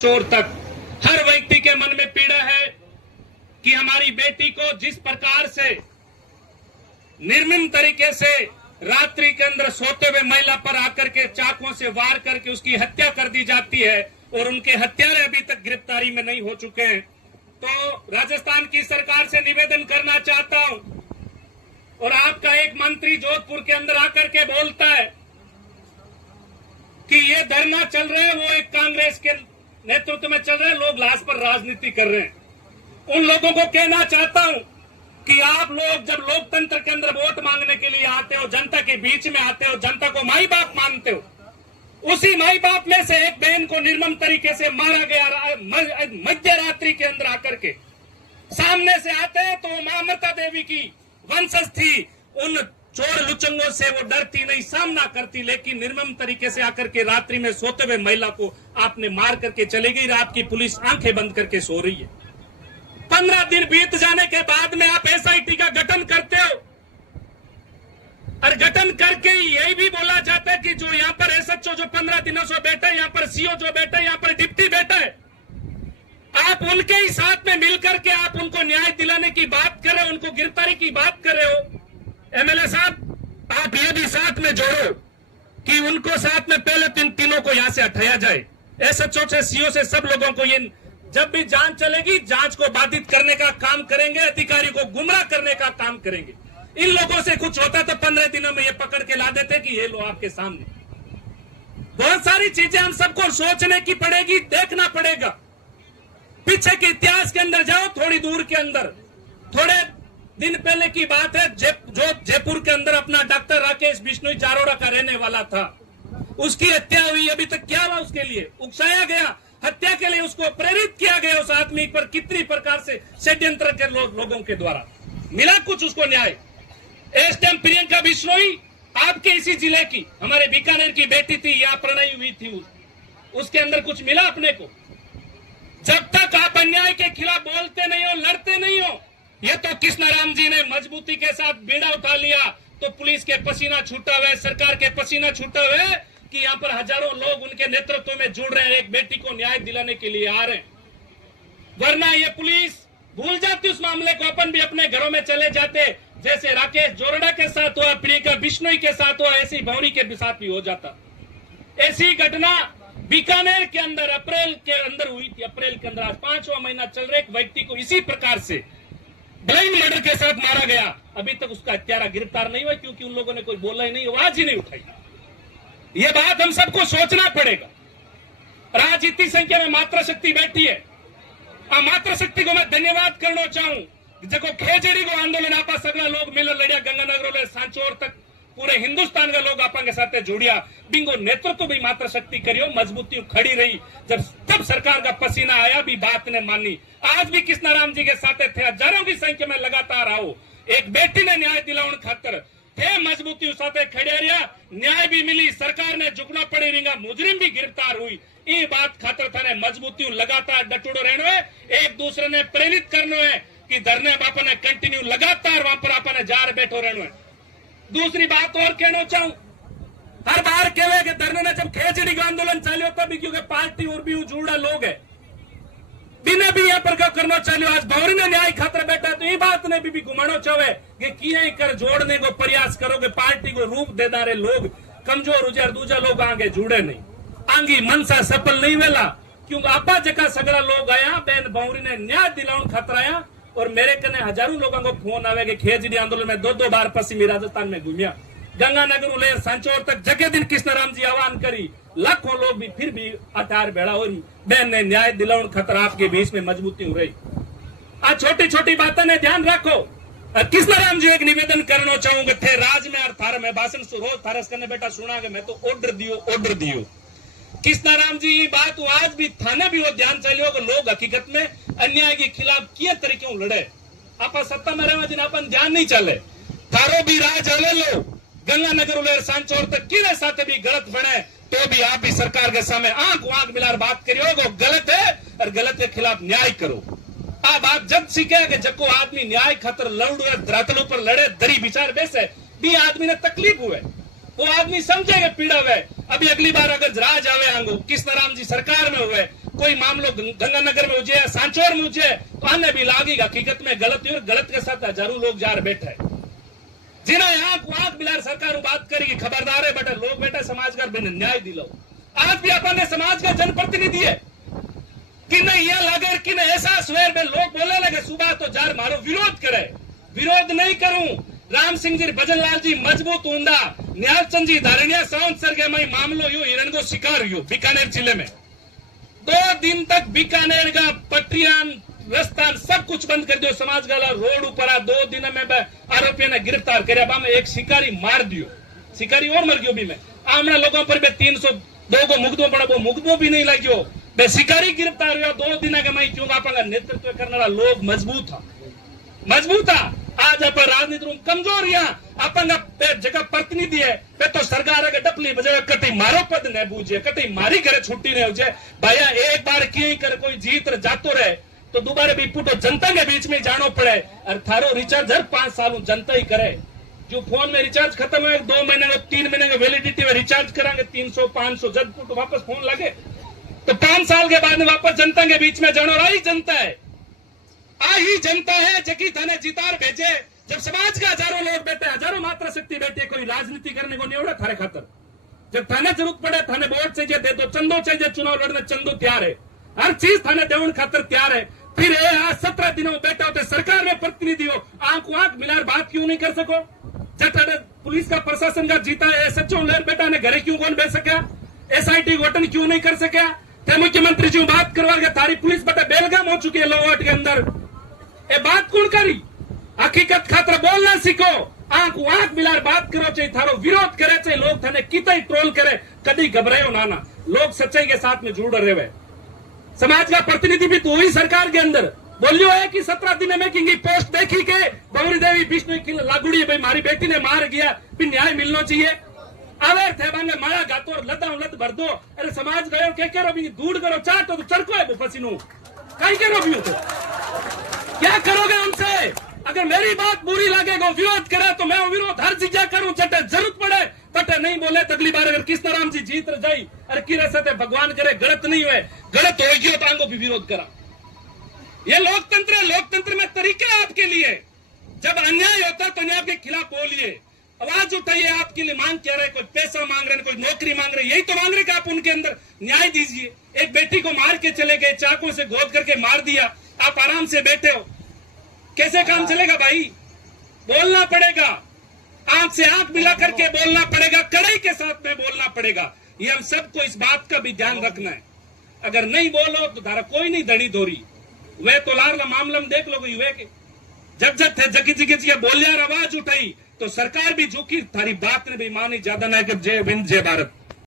चोर तक हर व्यक्ति के मन में पीड़ा है कि हमारी बेटी को जिस प्रकार से निर्मम तरीके से रात्रि के अंदर सोते हुए महिला पर आकर के चाकुओं से वार करके उसकी हत्या कर दी जाती है और उनके हत्यारे अभी तक गिरफ्तारी में नहीं हो चुके हैं। तो राजस्थान की सरकार से निवेदन करना चाहता हूं और आपका एक मंत्री जोधपुर के अंदर आकर के बोलता है कि ये धरना चल रहा है, वो एक कांग्रेस के नेतृत्व में चल रहे हैं, लोग लाश पर राजनीति कर रहे हैं। उन लोगों को कहना चाहता हूं कि आप लोग जब लोकतंत्र के अंदर वोट मांगने के लिए आते हो, जनता के बीच में आते हो, जनता को माई बाप मानते हो, उसी माई बाप में से एक बहन को निर्मम तरीके से मारा गया मध्य रात्रि के अंदर आकर के सामने से आते हैं तो मां ममता देवी की वंशज थी, उन चोर लुचंगों से वो डरती नहीं, सामना करती, लेकिन निर्मम तरीके से आकर के रात्रि में सोते हुए महिला को आपने मार करके चली गई। आपकी पुलिस आंखें बंद करके सो रही है। 15 दिन बीत जाने के बाद में आप एसआईटी का गठन करते हो और गठन करके यही भी बोला जाता है कि जो यहाँ पर एसएचओ जो 15 दिनों से बैठा है, यहाँ पर सीओ जो बैठा है, यहाँ पर डिप्टी बैठा है, आप उनके ही साथ में मिलकर के आप उनको न्याय दिलाने की बात कर रहे हो, उनको गिरफ्तारी की बात कर रहे हो। एमएलए साहब, आप ये भी साथ में जोड़ो कि उनको साथ में पहले तीनों को यहां से हटाया जाए, एसएचओ से, सीओ से, सब लोगों को। ये जब भी जांच चलेगी, जांच को बाधित करने का काम करेंगे, अधिकारी को गुमराह करने का काम करेंगे। इन लोगों से कुछ होता तो 15 दिनों में ये पकड़ के ला देते कि ये लो आपके सामने। बहुत सारी चीजें हम सबको सोचने की पड़ेगी, देखना पड़ेगा। पीछे के इतिहास के अंदर जाओ, थोड़ी दूर के अंदर, थोड़े दिन पहले की बात है, जो जयपुर के अंदर अपना डॉक्टर राकेश बिश्नोई जारोड़ा का रहने वाला था, उसकी हत्या हुई। अभी तक क्या हुआ? उसके लिए उकसाया गया, हत्या के लिए उसको प्रेरित किया गया। उस आदमी पर कितनी प्रकार से षड्यंत्र के लोगों के द्वारा मिला कुछ उसको न्याय। इस टाइम प्रियंका बिश्नोई आपके इसी जिले की, हमारे बीकानेर की बेटी थी, यहाँ प्रणयी हुई थी, उसके अंदर कुछ मिला अपने को? जब तक आप अन्याय के खिलाफ बोलते नहीं हो, लड़ते नहीं हो, ये तो कृष्णाराम जी ने मजबूती के साथ बीड़ा उठा लिया तो पुलिस के पसीना छूटा हुआ है, सरकार के पसीना छूटा हुआ है कि यहाँ पर हजारों लोग उनके नेतृत्व में जुड़ रहे हैं, एक बेटी को न्याय दिलाने के लिए आ रहे हैं। वरना ये पुलिस भूल जाती उस मामले को, अपन भी अपने घरों में चले जाते। जैसे राकेश जोरड़ा के साथ हुआ, प्रियंका बिश्नोई के साथ हुआ, ऐसी भवनी के साथ भी हो जाता। ऐसी घटना बीकानेर के अंदर अप्रैल के अंदर हुई थी। अप्रैल के अंदर, आज 5वां महीना चल रहा है, एक व्यक्ति को इसी प्रकार से ब्लाइंड मर्डर के साथ मारा गया। अभी तक उसका हत्यारा गिरफ्तार नहीं हुआ क्योंकि उन लोगों ने कोई बोला ही नहीं, आवाज ही नहीं उठाई। ये बात हम सबको सोचना पड़ेगा। आज इतनी संख्या में मातृशक्ति बैठी है, मातृशक्ति को मैं धन्यवाद करना चाहूं। देखो, खेजड़ी को आंदोलन आपा सगला लोग मिल लड़िया, गंगानगर सांचौर तक पूरे हिंदुस्तान का लोग आपा के साथ जुड़िया, बिंगो नेतृत्व भी मातृशक्ति करियो, मजबूती खड़ी रही। जब सरकार का पसीना आया भी बात ने मानी। आज भी कृष्णाराम जी के साथ थे, हजारों की संख्या में लगातार आओ। एक बेटी ने न्याय दिलाने खातर थे मजबूती साथ खड़े रहा, न्याय भी मिली, सरकार ने झुकना पड़ी रिंगा, मुजरिम भी गिरफ्तार हुई। ये बात खातर थाने मजबूती लगातार डटूडो रहनो है, एक दूसरे ने प्रेरित करनो है कि धरने बापा ने कंटिन्यू लगातार वहां पर आपने जार बैठो रहनो है। दूसरी बात और कहना चाहूं, हर बार कहे कि धरने ने जब खेजड़ी का आंदोलन चालू होता भी, क्योंकि पार्टी और भी जुड़ा लोग है, बिना भी यहाँ पर क्या करना चालू। आज भौरी ने न्याय खातर बैठा तो ये बात ने भी घुमानो चाहे कि किए कर जोड़ने को प्रयास करोगे, पार्टी को रूप दे दारे लोग कमजोर हो जाए, दूजा लोग आगे जुड़े नहीं, आंगी मनसा सफल नहीं वेला। क्योंकि आपा जगह सगड़ा लोग आया, बहन भौरी ने न्याय दिलाने खातर आया। और मेरे कने हजारों लोगों को फोन आवे कि खेजड़ी आंदोलन में 2-2 बार पश्चिमी राजस्थान में घूमिया, गंगानगर उलेर सांचौर तक जगह दिन कृष्णाराम जी आह्वान करी, लाखों लोग भी फिर भी अठार बेड़ा हो रही। बहन ने न्याय दिलाने खातर आपके बीच में मजबूती हो रही। आज छोटी छोटी बातों ने ध्यान रखो। कृष्णाराम जी एक निवेदन करना चाहूंगा, थे राज में और थार में भाषण रोज थारस करने बेटा सुना के मैं तो ऑर्डर दियो। कृष्णाराम जी बात आज भी थाने भी वो ध्यान चलियो कि लोग हकीकत में अन्याय के खिलाफ किए तरीके लड़े। आप सत्ता में रहे जिन अपन ध्यान नहीं चले, थारो भी राज हले लो, गंगानगर उलेर सांचौर तक किरे साथ भी गलत बने तो भी आप भी सरकार के सामने आंख मिलाकर बात करियो, गलत है और गलत के खिलाफ न्याय करो। आप बात जब सीखे कि जको आदमी न्याय खातर लड़ू धरातल ऊपर लड़े, दरी विचार बैसे भी आदमी ने तकलीफ हुए, वो आदमी समझेगा पीड़ा हुए। अभी अगली बार अगर राज आवे आंगो, कृष्णाराम जी सरकार में हुए, कोई मामलो गंगानगर में हुए, सांचौर में हुए, तो आने भी लागेगा हकीकत में गलत हुई और गलत के साथ हजारों लोग जार बैठे जिन्हें आंख मिलार सरकार बात करेगी खबरदार है बेटा लोग बेटा समाज का बिन न्याय दिलो। आज भी अपन समाज का जनप्रतिनिधि है कि नहीं ये लगे कि नहीं ऐसा स्वेर में लोग बोले लगे सुबह तो जार मारो विरोध करे, विरोध नहीं करूं। राम सिंह जी भजनलाल जी मजबूत ऊंदा न्यालचंद जी धारणिया साउंड सरगे में मामलो यू हिरण को शिकार हुई बीकानेर जिले में 2 दिन तक बीकानेर का पटरियान रस्ता सब कुछ बंद कर दियो, समाज का रोड ऊपर 2 दिन में आरोपियों ने गिरफ्तार कर एक शिकारी मार दियो, शिकारी और मर गयो भी में आमना लोगों पर 302 को मुकदमो पड़ा वो मुकदमो भी नहीं लग्यो बे शिकारी गिरफ्तार हुआ 2 दिन के मैं क्यों आपका नेतृत्व करने वाला लोग मजबूत था। आज अपन राजनीति में कमजोर अपन जगह प्रतिनिधि है वे तो सरकार के डपली बजाय कटी मारो पद न बूझे कटी मारी करे छुट्टी नहीं हो भैया एक बार क्यों कर कोई जीत जातो रहे तो दोबारा भी पुटो जनता के बीच में जानो पड़े और थारो रिचार्ज हर 5 साल जनता ही करे। जो फोन में रिचार्ज खत्म है 2 महीने में 3 महीने में वैलिडिटी में रिचार्ज करांगे 300-500 जब पुटो वापस फोन लगे तो 5 साल के बाद में वापस जनता के बीच में जानो रही जनता है आई जनता है जकी थाने जितार भेजे जब समाज का हजारों लोग बैठे हजारों मात्रा शक्ति बैठे कोई राजनीति करने को नहीं उड़ा थारे खातर जब थाने जरूरत पड़े थाने वोट चाहिए दे दो चंदो चाहिए चुनाव लड़ने चंदो तैयार है हर चीज थाने देवन खातर तैयार है। फिर 17 दिनों में बैठा होते सरकार में प्रतिनिधि हो आंख मिलार बात क्यों नहीं कर सको जब पुलिस का प्रशासन का जीता है सच्चो लेर बेटा ने घरे क्यों कौन बेच सका SIT गठन क्यों नहीं कर सका थे मुख्यमंत्री जी बात करवा के थारी पुलिस बेटा बेलगाम हो चुकी है लोवाट के अंदर ये बात कौन करी हकीकत खातर बोलना सीखो आंख मिलार बात करो चाहिए थारो विरोध करे चाहिए लोग थाने कितने ट्रोल करे कभी घबरायो नाना लोग सच्चाई के साथ में जुड़ रहे समाज का प्रतिनिधि भी तो हुई सरकार के अंदर बोलियो है कि 17 दिन में की पोस्ट देखी के गौरी देवी विष्णु की लागुड़ी भाई मारी बेटी ने मार गया फिर न्याय मिलना चाहिए आवेर थे बांगे माया गातो लता लत भर दो अरे समाज गयो के करो भी दूर करो चाटो तो चरको है पसीनो कहीं करो भी तो क्या करोगे उनसे अगर मेरी बात बुरी लगेगा विरोध करे तो मैं विरोध हर जगह करूं चटे जरूरत पड़े पटे नहीं बोले तो अगली बार अगर कृष्ण राम जी जीत जाई अरे की रसते भगवान करे गलत नहीं हुए गलत हो गयो तो आंगो भी विरोध करा। ये लोकतंत्र में तरीका आपके लिए जब अन्याय होता तो अन्याय के खिलाफ बोलिए आवाज उठाइए आपके लिए मांग क्या रहे कोई पैसा मांग रहे कोई नौकरी मांग रहे यही तो मांग रहे कि आप उनके अंदर न्याय दीजिए। एक बेटी को मार के चले गए चाकू से गोद करके मार दिया आप आराम से बैठे हो कैसे काम चलेगा भाई बोलना पड़ेगा आंख से आंख मिला करके बोलना पड़ेगा कड़ाई के साथ में बोलना पड़ेगा ये हम सबको इस बात का भी ध्यान रखना है। अगर नहीं बोलो तो धारा कोई नहीं धड़ी धोरी वे तो लार मामला में देख लो युवे के जब थे जगी बोलिया आवाज उठाई तो सरकार भी झुकी थारी बात ने भी मानी ज्यादा ना कि जय हिंद जय भारत।